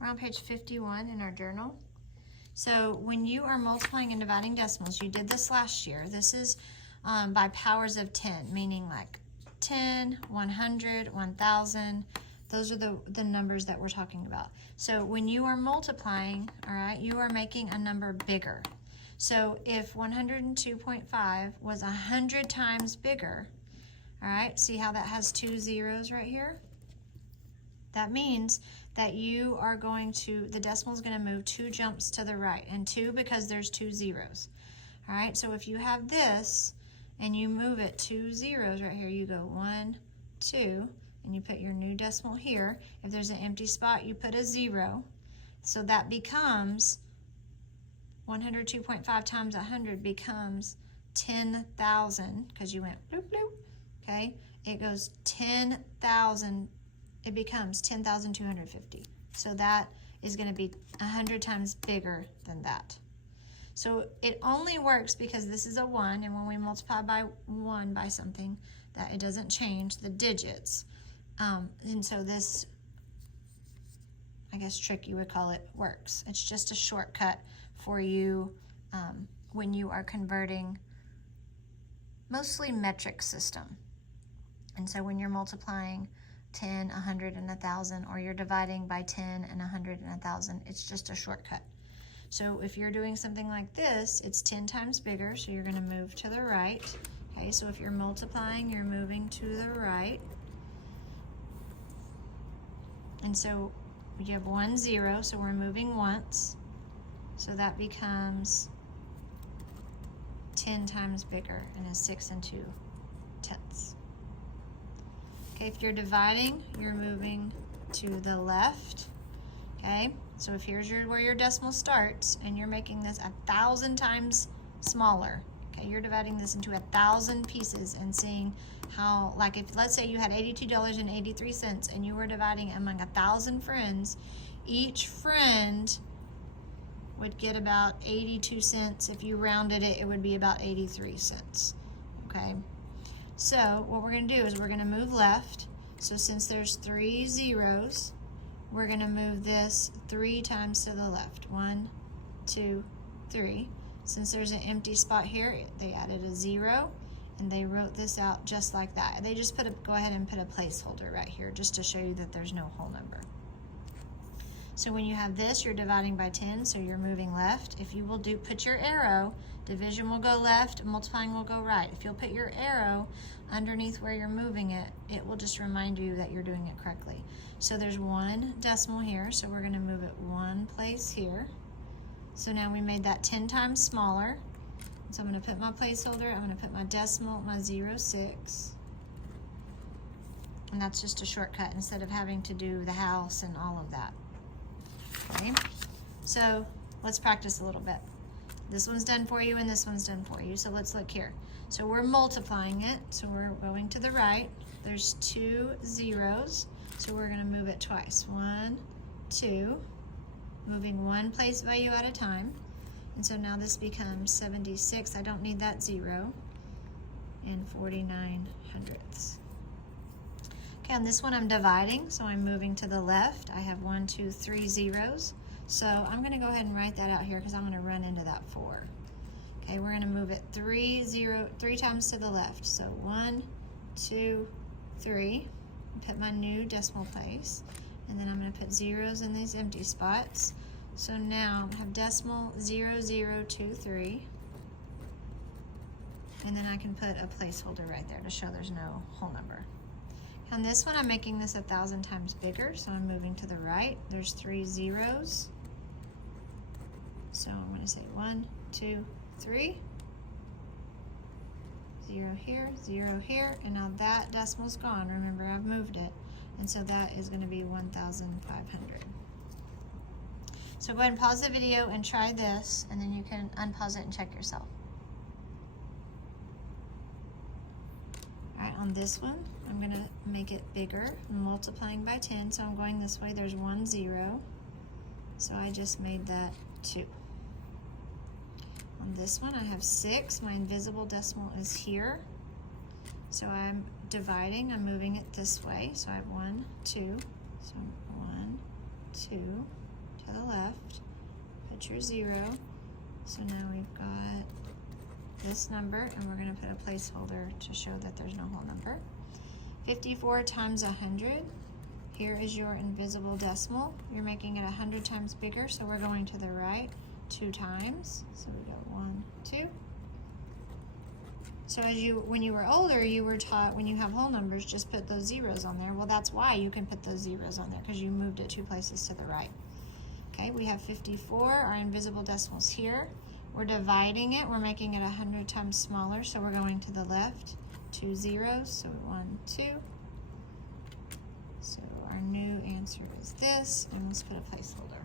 We're on page 51 in our journal. So when you are multiplying and dividing decimals, you did this last year. This is by powers of 10, meaning like 10, 100, 1,000. Those are the numbers that we're talking about. So when you are multiplying, all right, you are making a number bigger. So if 102.5 was 100 times bigger, all right, see how that has 2 zeros right here? That means that you are going to, the decimal is going to move 2 jumps to the right, and 2 because there's 2 zeros. All right, so if you have this and you move it 2 zeros right here, you go 1, 2, and you put your new decimal here. If there's an empty spot, you put a 0. So that becomes 102.5 times 100 becomes 10,000, because you went bloop bloop, okay? It goes 10,000, it becomes 10,250. So that is going to be 100 times bigger than that. So it only works because this is a 1, and when we multiply by 1 by something, that it doesn't change the digits. And so this, I guess trick you would call it, works. It's just a shortcut for you when you are converting mostly metric system. And so when you're multiplying 10, 100, and 1,000, or you're dividing by 10 and 100 and 1,000, it's just a shortcut. So if you're doing something like this, it's 10 times bigger, so you're going to move to the right. Okay, so if you're multiplying, you're moving to the right. And so you have 1 0, so we're moving once. So that becomes 10 times bigger, and is 6 2/10. Okay, if you're dividing, you're moving to the left. Okay, so if here's where your decimal starts, and you're making this 1,000 times smaller. Okay, you're dividing this into 1,000 pieces and seeing how, like if let's say you had $82.83 and you were dividing among 1,000 friends, each friend would get about 82 cents. If you rounded it, it would be about 83 cents. Okay, so what we're going to do is we're going to move left. So since there's 3 zeros, we're going to move this 3 times to the left. 1, 2, 3. Since there's an empty spot here, they added a 0, and they wrote this out just like that. They just go ahead and put a placeholder right here just to show you that there's no whole number. So when you have this, you're dividing by 10, so you're moving left. If you will put your arrow, division will go left, multiplying will go right. If you'll put your arrow underneath where you're moving it, it will just remind you that you're doing it correctly. So there's 1 decimal here, so we're going to move it 1 place here. So now we made that 10 times smaller. So I'm going to put my placeholder, I'm going to put my decimal, my 0.6. And that's just a shortcut instead of having to do the house and all of that. Okay, so let's practice a little bit. This one's done for you and this one's done for you. So let's look here. So we're multiplying it. So we're going to the right. There's 2 zeros. So we're going to move it twice. 1, 2, moving 1 place value at a time. And so now this becomes 76. I don't need that 0. And 49 hundredths. Okay, on this one I'm dividing, so I'm moving to the left. I have 1, 2, 3 zeros. So I'm going to go ahead and write that out here because I'm going to run into that 4. Okay, we're going to move it 3 times to the left. So 1, 2, 3. Put my new decimal place, and then I'm going to put zeros in these empty spots. So now I have decimal 0023, and then I can put a placeholder right there to show there's no whole number. On this one, I'm making this 1,000 times bigger, so I'm moving to the right. There's 3 zeros. So I'm going to say 1, 2, 3. 0 here, 0 here, and now that decimal's gone. Remember, I've moved it. And so that is going to be 1,500. So go ahead and pause the video and try this, and then you can unpause it and check yourself. All right, on this one, I'm going to make it bigger. I'm multiplying by 10, so I'm going this way. There's 1 0. So I just made that 2. On this one, I have 6. My invisible decimal is here. So I'm dividing. I'm moving it this way. So I have 1, 2. So 1, 2. to the left, put your 0. So now we've got this number, and we're going to put a placeholder to show that there's no whole number. 54 times 100. Here is your invisible decimal. You're making it 100 times bigger, so we're going to the right 2 times. So we got 1, 2. So when you were older, you were taught when you have whole numbers, just put those zeros on there. Well, that's why you can put those zeros on there, because you moved it 2 places to the right. Okay, we have 54, our invisible decimal's here. We're dividing it, we're making it 100 times smaller, so we're going to the left, 2 zeros, so 1, 2. So our new answer is this, and let's put a placeholder.